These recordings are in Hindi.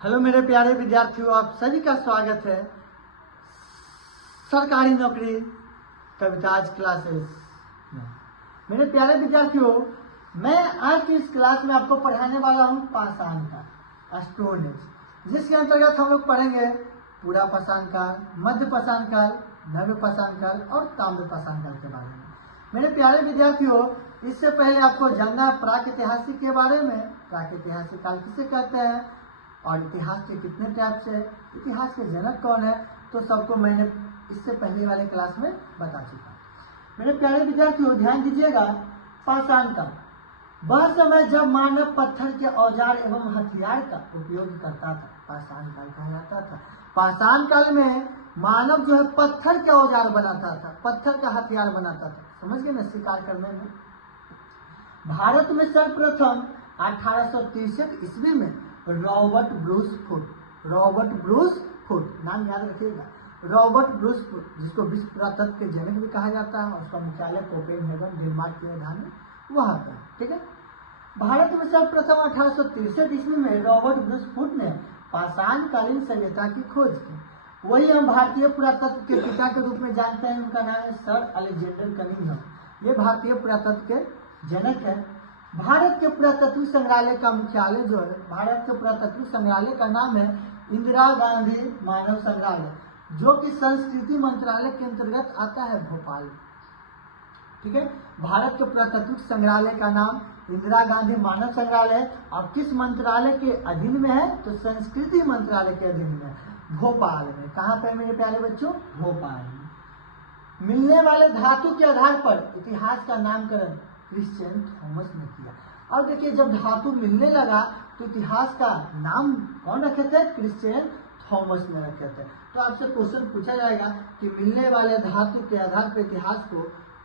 हेलो मेरे प्यारे विद्यार्थियों, आप सभी का स्वागत है सरकारी नौकरी कविताज क्लासेस में। मेरे प्यारे विद्यार्थियों, मैं आज की इस क्लास में आपको पढ़ाने वाला हूँ पाषाण काल, स्टोन एज, जिसके अंतर्गत हम लोग पढ़ेंगे पूरा पाषाण काल, मध्य पाषाण काल, नव्य पाषाण काल और ताम्र पाषाण काल के बारे में। मेरे प्यारे विद्यार्थियों, इससे पहले आपको जानना है प्रागैतिहासिक के बारे में। प्रागैतिहासिक काल किसे कहते हैं और इतिहास के कितने टाइप से, इतिहास के जनक कौन है, तो सबको मैंने इससे पहले वाले क्लास में बता चुका। मेरे प्यारे विद्यार्थियों, ध्यान दीजिएगा। पाषाण काल वह समय जब मानव पत्थर के औजार एवं हथियार का उपयोग करता था, पाषाण काल कहा जाता था। पाषाण काल में मानव जो है पत्थर के औजार बनाता था, पत्थर का हथियार बनाता था। समझ गए ना, शिकार करने में। भारत में सर्वप्रथम 1863 ईस्वी में रॉबर्ट ब्रूस फुट नाम याद रखिएगा, रॉबर्ट ब्रूस फुट, जिसको विश्व पुरातत्व के जनक भी कहा जाता है। उसका मुख्यालय कोपेनहेगन डेनमार्क की राजधानी वहां पर, ठीक है। भारत में सर्वप्रथम 1863 ईस्वी में रॉबर्ट ब्रूस फुट ने पाषाण कालीन सभ्यता की खोज की। वही हम भारतीय पुरातत्व के पिता के रूप में जानते हैं। उनका नाम है सर अलेक्जेंडर कनिंघम। ये भारतीय पुरातत्व के जनक है। भारत के पुरातत्व संग्रहालय का मुख्यालय जो है, भारत के पुरातत्व संग्रहालय का नाम है इंदिरा गांधी मानव संग्रहालय, जो कि संस्कृति मंत्रालय के अंतर्गत आता है, भोपाल, ठीक है। भारत के पुरातत्व संग्रहालय का नाम इंदिरा गांधी मानव संग्रहालय और किस मंत्रालय के अधीन में है, तो संस्कृति मंत्रालय के अधीन में, भोपाल में। कहाँ पे मेरे प्यारे बच्चों? भोपाल में। मिलने वाले धातु के आधार पर इतिहास का नामकरण क्रिश्चियन थॉमस ने किया। अब देखिए, जब धातु मिलने लगा तो इतिहास का नाम कौन रखे थे? क्रिश्चियन थॉमस ने रखे थे। तो आपसे क्वेश्चन पूछा जाएगा कि मिलने वाले धातु के आधार पर इतिहास को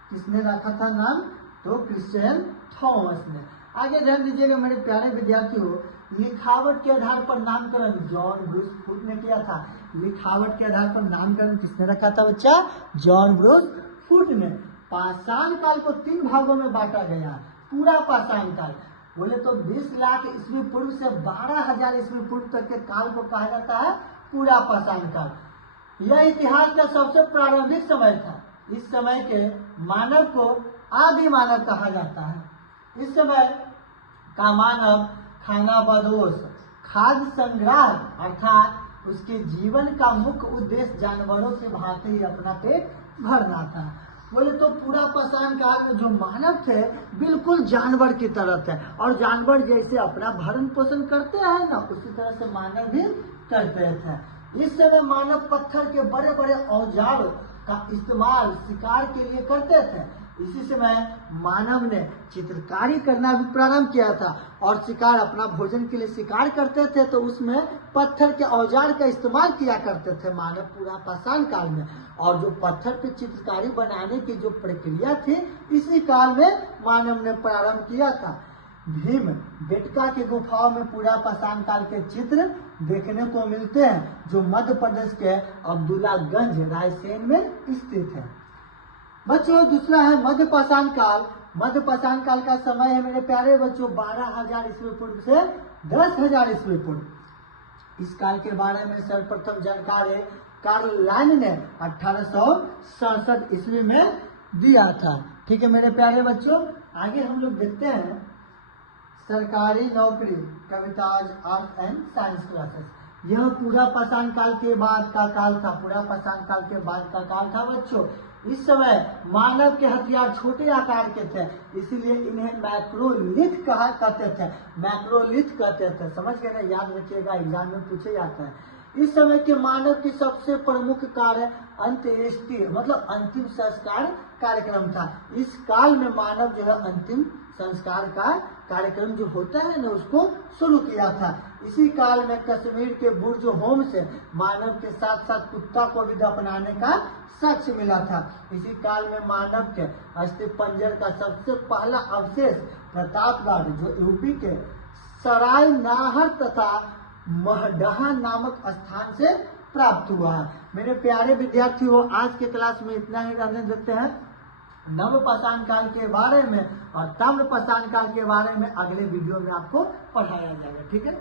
किसने रखा था नाम? तो क्रिश्चियन थॉमस ने। आगे ध्यान दीजिएगा मेरे प्यारे विद्यार्थियों, लिखावट के आधार पर नामकरण जॉन ब्रूस फुट ने किया था। लिखावट के आधार पर नामकरण किसने रखा था बच्चा? जॉन ब्रूस फुट ने। पाषाण काल को 3 भागों में बांटा गया। पूरा पाषाण काल बोले तो 20 लाख ईस्वी पूर्व से 12,000 ईस्वी पूर्व तक के काल को कहा जाता है पूरा पाषाण काल। यह इतिहास का सबसे प्रारंभिक समय था। इस समय के मानव को आदि मानव कहा जाता है। इस समय का मानव खानाबदोश, खाद्य संग्रह अर्थात उसके जीवन का मुख्य उद्देश्य जानवरों की भांति ही अपना पेट भरना था। बोले तो पूरा पाषाण काल में जो मानव थे बिल्कुल जानवर की तरह थे, और जानवर जैसे अपना भरण पोषण करते हैं ना, उसी तरह से मानव भी करते थे। इस समय मानव पत्थर के बड़े बड़े औजारों का इस्तेमाल शिकार के लिए करते थे। इसी समय मानव ने चित्रकारी करना भी प्रारंभ किया था और शिकार, अपना भोजन के लिए शिकार करते थे, तो उसमें पत्थर के औजार का इस्तेमाल किया करते थे मानव पूरा पाषाण काल में। और जो पत्थर पे चित्रकारी बनाने की जो प्रक्रिया थी, इसी काल में मानव ने प्रारंभ किया था। भीम बेटका की गुफाओं में पूरा पाषाण काल के चित्र देखने को मिलते हैं, जो मध्य प्रदेश के अब्दुल्लागंज रायसेन में स्थित है। बच्चों, दूसरा है मध्य पाषाण काल। मध्य पाषाण काल का समय है मेरे प्यारे बच्चों 12,000 ईस्वी पूर्व से 10,000 ईस्वी पूर्व। इस काल के बारे में सर्वप्रथम जानकारी कार्ल लाइन ने 1867 ईस्वी में दिया था, ठीक है मेरे प्यारे बच्चों। आगे हम लोग देखते हैं सरकारी नौकरी Kavita's art and science classes. यह पूरा पाषाण काल के बाद का काल था। पूरा पाषाण काल के बाद का काल था बच्चों। इस समय मानव के हथियार छोटे आकार के थे, इसीलिए इन्हें मैक्रोलिथ कहा करते थे। मैक्रोलिथ कहते थे, समझ गए ना, याद रखिएगा, एग्जाम में पूछे जाते हैं। इस समय के मानव की सबसे प्रमुख कार्य अंत्येष्टि मतलब अंतिम संस्कार कार्यक्रम था। इस काल में मानव जो है अंतिम संस्कार का कार्यक्रम जो होता है ना, उसको शुरू किया था। इसी काल में कश्मीर के बुर्ज होम से मानव के साथ साथ कुत्ता को भी दफनाने का साक्ष्य मिला था। इसी काल में मानव के अस्थि पंजर का सबसे पहला अवशेष प्रतापगढ़, जो यूपी के सराय नाहर तथा महडहा नामक स्थान से प्राप्त हुआ है। मेरे प्यारे विद्यार्थियों, आज के क्लास में इतना ही रहने देते हैं। नव पाषाण काल के बारे में और ताम्र पाषाण काल के बारे में अगले वीडियो में आपको पढ़ाया जाएगा, ठीक है।